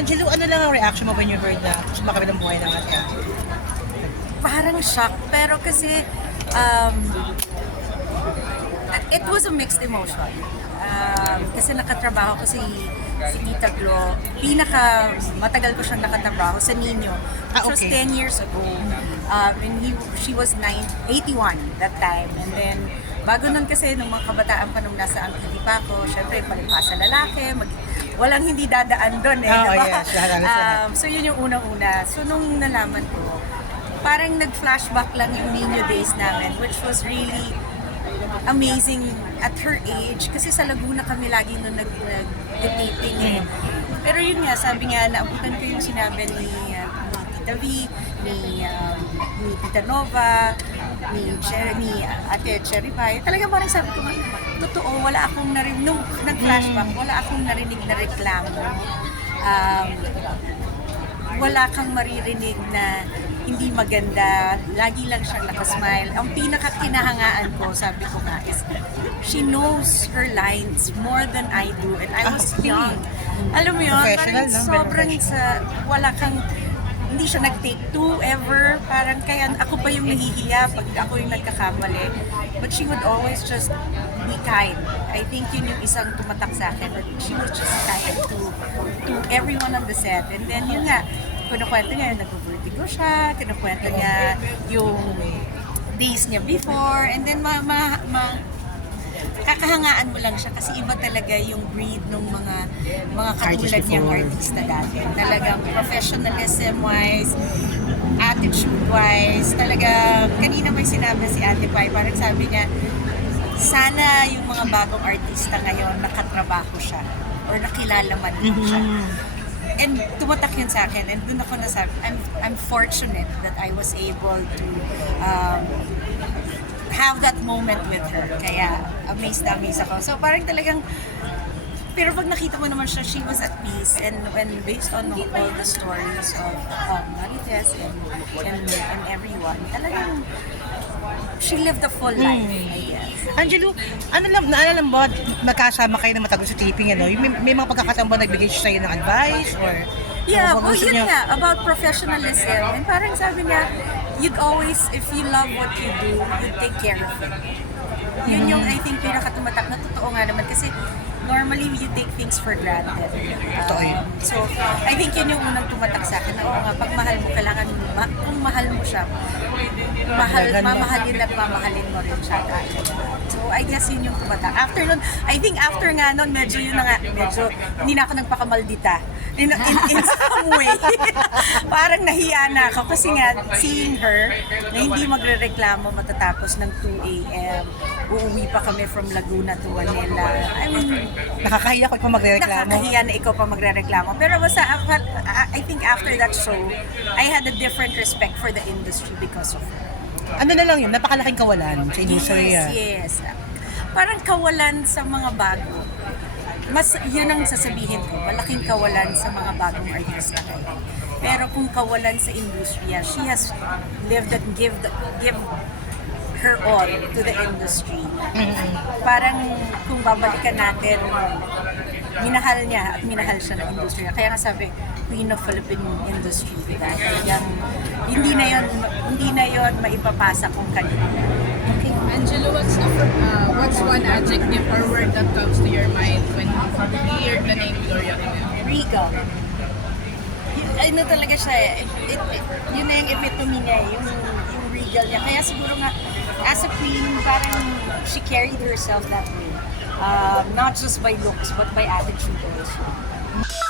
Angelo, ano lang ang reaction mo when you heard na sumakabi ng buhay ng ate parang shock pero kasi um, it was a mixed emotion. Um, kasi nakatrabaho ko si si Tita Glo. Pinaka matagal ko siyang nakatrabaho sa Nino. Ah, Which was okay. 10 years ago. Um, and he, she was 9, 81 that time. And then, bago nun kasi, nung mga kabataan pa nung nasa ang TV pa ako, syempre, palipasa lalaki, mag, walang hindi dadaan doon eh. Oo, diba? yes, lahat. Um, so yun yung unang-una. So nung nalaman ko, parang nag-flashback lang yung Nino days namin, which was really amazing at her age. Kasi sa Laguna kami lagi nung nag- nag-taping eh. Pero yun nga, sabi nga, naabutan ko yung sinabi ni, uh, ni Tita V, ni, um, ni Tita Nova, ni, ni Ate Cherry Pie. Talaga parang sabi ko, totoo, wala akong narinig, nung nag-flashback, wala akong narinig na reklamo. Um, wala kang maririnig na hindi maganda. Lagi lang siyang nakasmile. Ang pinakakinahangaan ko, sabi ko nga, is she knows her lines more than I do. And I was young. Alam mo yun, parang sobrang sa, wala kang, hindi siya nag-take two ever. Parang kaya ako pa yung nahihiya pag ako yung nagkakamali. But she would always just be kind. I think yun yung isang tumatak sa akin. That she was just kind to to everyone on the set. And then yun nga, kinukwento niya yung nag-vertigo siya, kinukwento niya yung days niya before, and then ma, ma, ma kakahangaan mo lang siya kasi iba talaga yung breed ng mga mga katulad Artist niyang artista dati. Talagang professionalism-wise, attitude-wise, talaga, kanina may sinabi si Ate Pai, parang sabi niya, sana yung mga bagong artista ngayon nakatrabaho siya or nakilala man siya. And tumatak yun sa akin and dun ako nasabi, I'm, I'm fortunate that I was able to um, have that moment with her. Kaya amazed na amazed ako. So parang talagang pero pag nakita mo naman siya, she was at peace and when based on all the stories of um, Marites and, and, and everyone, talagang she lived a full life, I guess. Angelo, ano lang, naalala mo ba, magkasama kayo na matagal sa taping, ano? May, may mga pagkakataon ba nagbigay siya sa'yo ng advice? Or, Yeah, o well, yun niya- nga, about professionalism. And parang sabi niya, you'd always, if you love what you do, you'd take care of it. Yun yung, I think, pinakatumatak na totoo nga naman. Kasi normally, you take things for granted. Um, so, I think yun yung unang tumatak sa akin. Oo nga, pag mahal mo, kailangan, ma- kung mahal mo siya, mahal, mamahalin at mamahalin mo rin siya. So, I guess yun yung tumatak. After nun, I think after nga nun, medyo yun na nga, medyo hindi na ako nagpakamaldita. In, in, in some way. Parang nahiya na ako kasi nga, seeing her, na hindi magre-reklamo matatapos ng 2 a.m. Uuwi pa kami from Laguna to Manila. I mean, Nakakahiya ko pa magre-reklamo. nakakahiya na ikaw pa magre-reklamo. Pero basta, ako- I think after that show, I had a different respect for the industry because of her. Ano na lang yun, napakalaking kawalan sa industry. Yes, ah. yes. Parang kawalan sa mga bago. Mas yun ang sasabihin ko, malaking kawalan sa mga bagong artista ngayon. Pero kung kawalan sa industriya, she has lived and give, give her all to the industry. Parang kung babalikan natin, minahal niya at minahal siya ng industriya. Kaya nga sabi, Queen of Philippine Industry. Diba? Hindi na yon hindi na yon maipapasa kung kanino. Angelo, what's the uh, what's one adjective or word that comes to your mind when you hear the name Gloria Pinel? regal. Ano talaga siya, eh, it, it, yun na yung epitome niya, eh, yung, yung regal niya. Kaya siguro nga, as a queen, parang she carried herself that way. Um, not just by looks, but by attitude also.